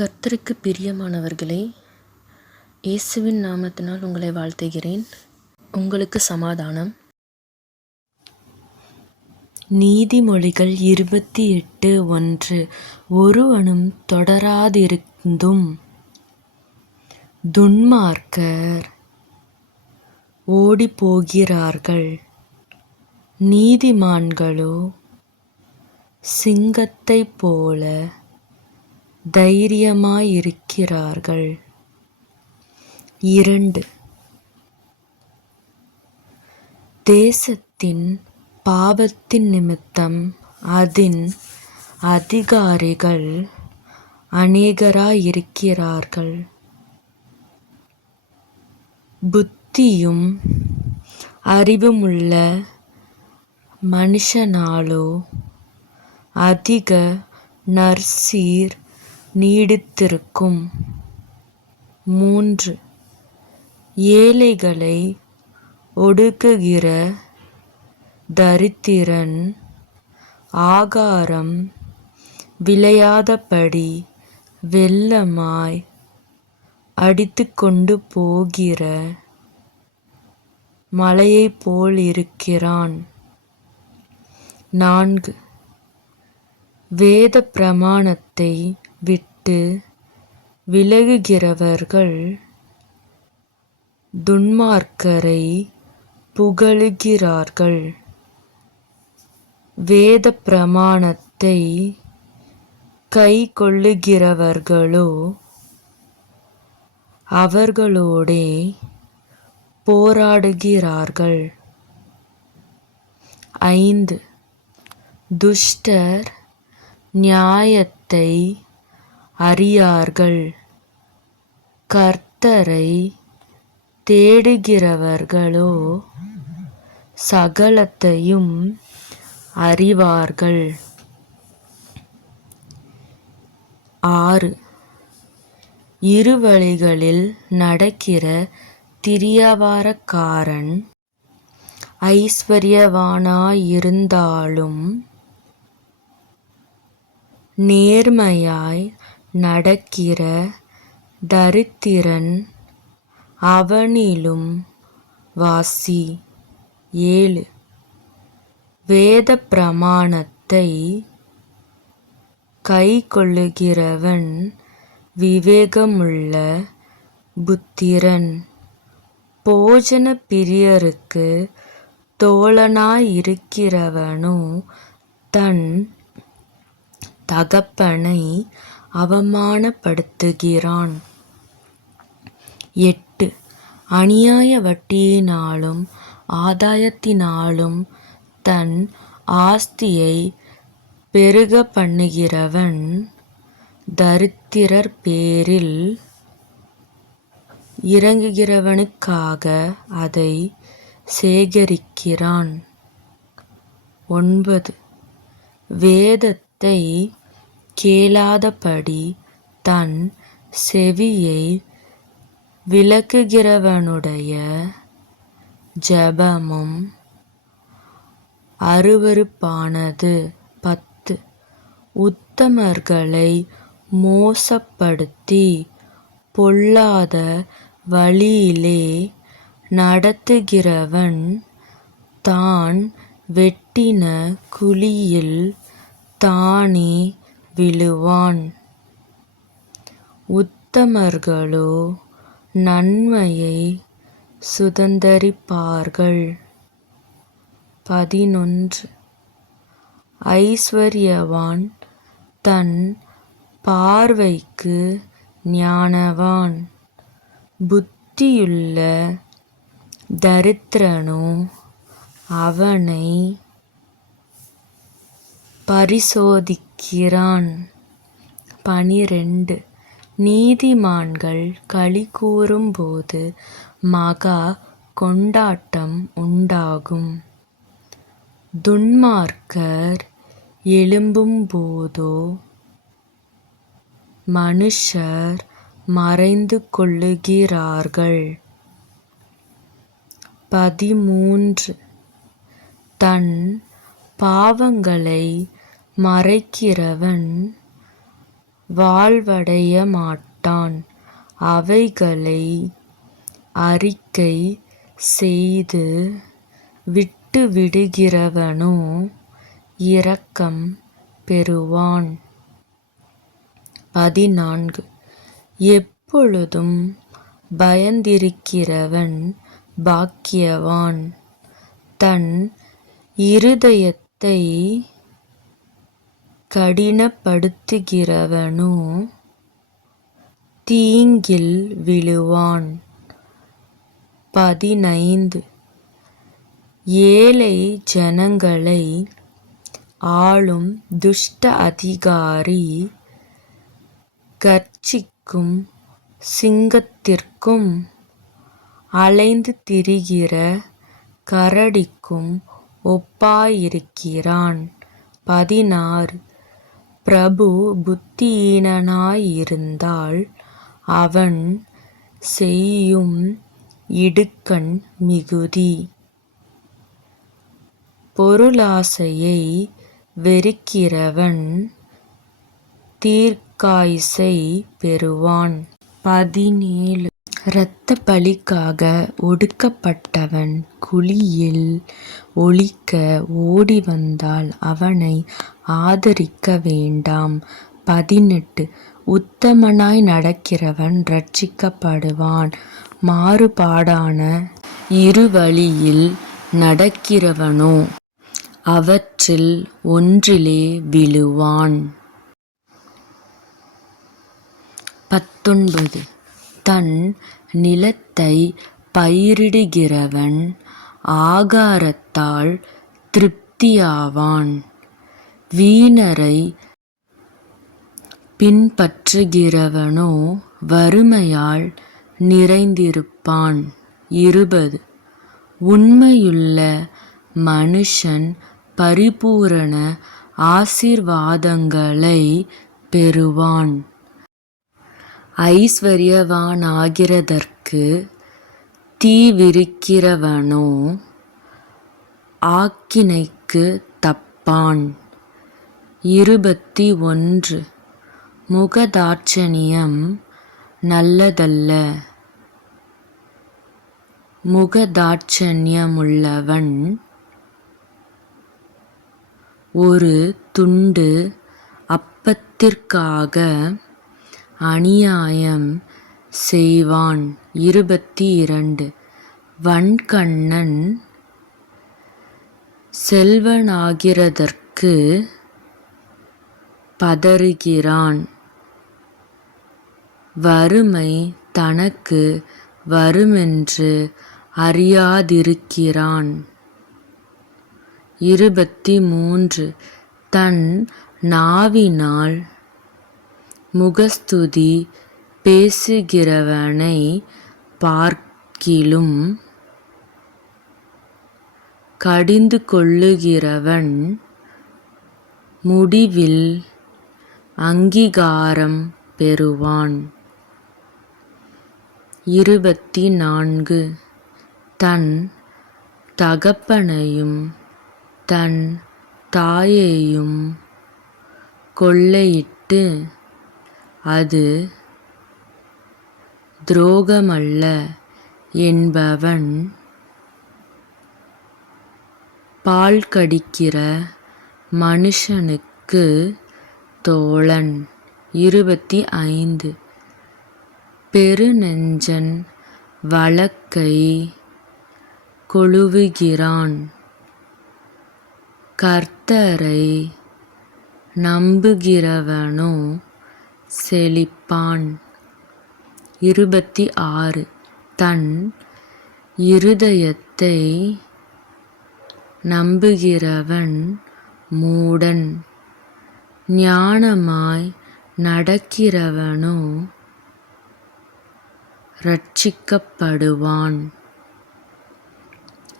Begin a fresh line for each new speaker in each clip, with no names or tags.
கர்த்தருக்கு பிரியமானவர்களே இயேசுவின் நாமத்தினால் உங்களை வாழ்த்துகிறேன். உங்களுக்கு சமாதானம். நீதிமொழிகள் இருபத்தி எட்டு ஒன்று ஒருவனும் தொடராதிருந்தும் துன்மார்க்கர் ஓடிப்போகிறார்கள். நீதிமான்களோ சிங்கத்தைப் போல தைரியமாயிருக்கிறார்கள். இரண்டு. தேசத்தின் பாவத்தின் நிமித்தம் அதன் அதிகாரிகள் அநேகராயிருக்கிறார்கள். புத்தியும் அறிவுமுள்ள மனுஷனாலோ அதிக நற்சீர் நீடித்திருக்கும். மூன்று. ஏழைகளை ஒடுக்குகிற தரித்திரன் ஆகாரம் விளையாதபடி வெள்ளமாய் அடித்துக்கொண்டு போகிற மலையைப் போலிருக்கிறான் நான்கு. வேத பிரமாணத்தை விட்டு விலகுகிறவர்கள் துன்மார்க்கரை புகழுகிறார்கள். வேத பிரமாணத்தை கை கொள்ளுகிறவர்களோ அவர்களோடே போராடுகிறார்கள். ஐந்து. துஷ்டர் நியாயத்தை அறியார்கள். கர்த்தரை தேடுகிறவர்களோ சகலத்தையும் அறிவார்கள். ஆறு. இருவழிகளில் நடக்கிற திரியவாரக்காரன் ஐஸ்வர்யவானாயிருந்தாலும் நேர்மையாய் நடக்கிற தரித்திரன் அவனிலும் வாசி. ஏழு. வேத பிரமாணத்தை கை கொள்ளுகிறவன் விவேகமுள்ள புத்திரன். போஜன பிரியருக்கு தோழனாயிருக்கிறவனோ தன் தகப்பனை அவமானப்படுத்துகிறான். எட்டு. அநியாய வட்டியினாலும் ஆதாயத்தினாலும் தன் ஆஸ்தியை பெருக பண்ணுகிறவன் தரித்திரர் பேரில் இறங்குகிறவனுக்காக அதை சேகரிக்கிறான். ஒன்பது. வேதத்தை கேளாதபடி தன் செவியை விலக்குகிறவனுடைய ஜெபமும் அருவருப்பானது. பத்து. உத்தமர்களை மோசப்படுத்தி பொல்லாத வழியிலே நடத்துகிறவன் தான் வெட்டின குழியில் தானே விழுவான். உத்தமர்களோ நன்மையை சுதந்தரிப்பார்கள். பதினொன்று. ஐஸ்வர்யவான் தன் பார்வைக்கு ஞானவான். புத்தியுள்ள தரித்திரனோ அவனை இருக்கிறான். பனிரெண்டு. நீதிமான்கள் களி கூறும்போது மகா கொண்டாட்டம் உண்டாகும். துன்மார்க்கர் எழும்பும்போதோ மனுஷர் மறைந்து கொள்ளுகிறார்கள். பதிமூன்று. தன் பாவங்களை மறைக்கிறவன் வாழ்வடைய மாட்டான். அவைகளை அறிக்கை செய்து விட்டு விடுகிறவனோ இரக்கம் பெறுவான். பதினான்கு. எப்பொழுதும் பயந்திருக்கிறவன் பாக்கியவான். தன் இருதயத்தை கடினப்படுத்துகிறவனோ? தீங்கில் விழுவான். பதினைந்து. ஏழை ஜனங்களை ஆளும் துஷ்ட அதிகாரி கர்ச்சிக்கும் சிங்கத்திற்கும் அலைந்து திரிகிற கரடிக்கும் ஒப்பாயிருக்கிறான். பதினாறு. பிரபு புத்தியீனனாயிருந்தால் அவன் செய்யும் இடுக்கண் மிகுதி. பொருளாசையை வெறுக்கிறவன் தீர்க்காயுசை பெறுவான். பதினேழு இரத்த பலிக்காக ஒடுக்கப்பட்டவன் குழியில் ஒளிக்க ஓடி வந்தால் அவனை ஆதரிக்க வேண்டாம். பதினெட்டு. உத்தமனாய் நடக்கிறவன் ரட்சிக்கப்படுவான் மாறுபாடான இருவழியில் நடக்கிறவனோ அவற்றில் ஒன்றிலே விழுவான். பத்தொன்பது. தன் நிலத்தை பயிரிடுகிறவன் ஆகாரத்தால் திருப்தியாவான். வீணரை பின்பற்றுகிறவனோ வறுமையால் நிறைந்திருப்பான். இருபது. உண்மையுள்ள மனுஷன் பரிபூரண ஆசீர்வாதங்களை பெறுவான். ஐஸ்வர்யவானாகிறதற்கு தீவிருக்கிறவனோ ஆக்கினைக்கு தப்பான். இருபத்தி ஒன்று. முகதாட்சணியம் நல்லதல்ல. முகதாட்சண்யமுள்ளவன் ஒரு துண்டு அப்பத்திற்காக அநியாயம் செய்வான். இருபத்தி இரண்டு வன்கண்ணன் செல்வனாகிறதற்கு பதறுகிறான். வறுமை தனக்கு வருமென்று அறியாதிருக்கிறான். இருபத்தி மூன்று தன் நாவினால் முகஸ்துதி பேசுகிறவனை பார்க்கிலும் கடிந்து கொள்ளுகிறவன் முடிவில் அங்கீகாரம் பெறுவான். இருபத்தி நான்கு தன் தகப்பனையும் தன் தாயையும் கொள்ளையிட்டு அது துரோகமல்ல என்பவன் பால் கடிக்கிற மனுஷனுக்கு தோழன். இருபத்தி ஐந்து. பெருநெஞ்சன் வழக்கை கொழுவுகிறான். கர்த்தரை நம்புகிறவனோ செழிப்பான். இருபத்தி ஆறு தன் இருதயத்தை நம்புகிறவன் மூடன். ஞானமாய் நடக்கிறவனோ ரட்சிக்கப்படுவான்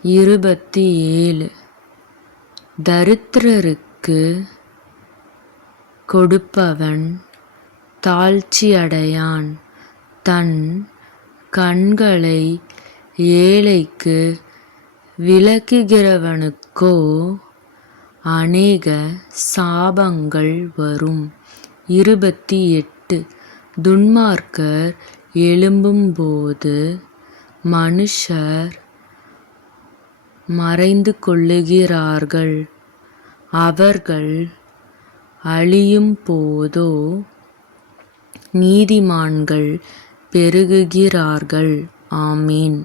இருபத்தி ஏழு தரித்திரருக்கு கொடுப்பவன் தாழ்ச்சியடையான். தன் கண்களை ஏழைக்கு விளக்குகிறவனுக்கோ அநேக சாபங்கள் வரும். இருபத்தி எட்டு துன்மார்க்கர் எழும்பும்போது மனுஷர் மறைந்து கொள்ளுகிறார்கள். அவர்கள் அழியும் போதோ நீதிமான்கள் பெருகுகிறார்கள். ஆமீன்.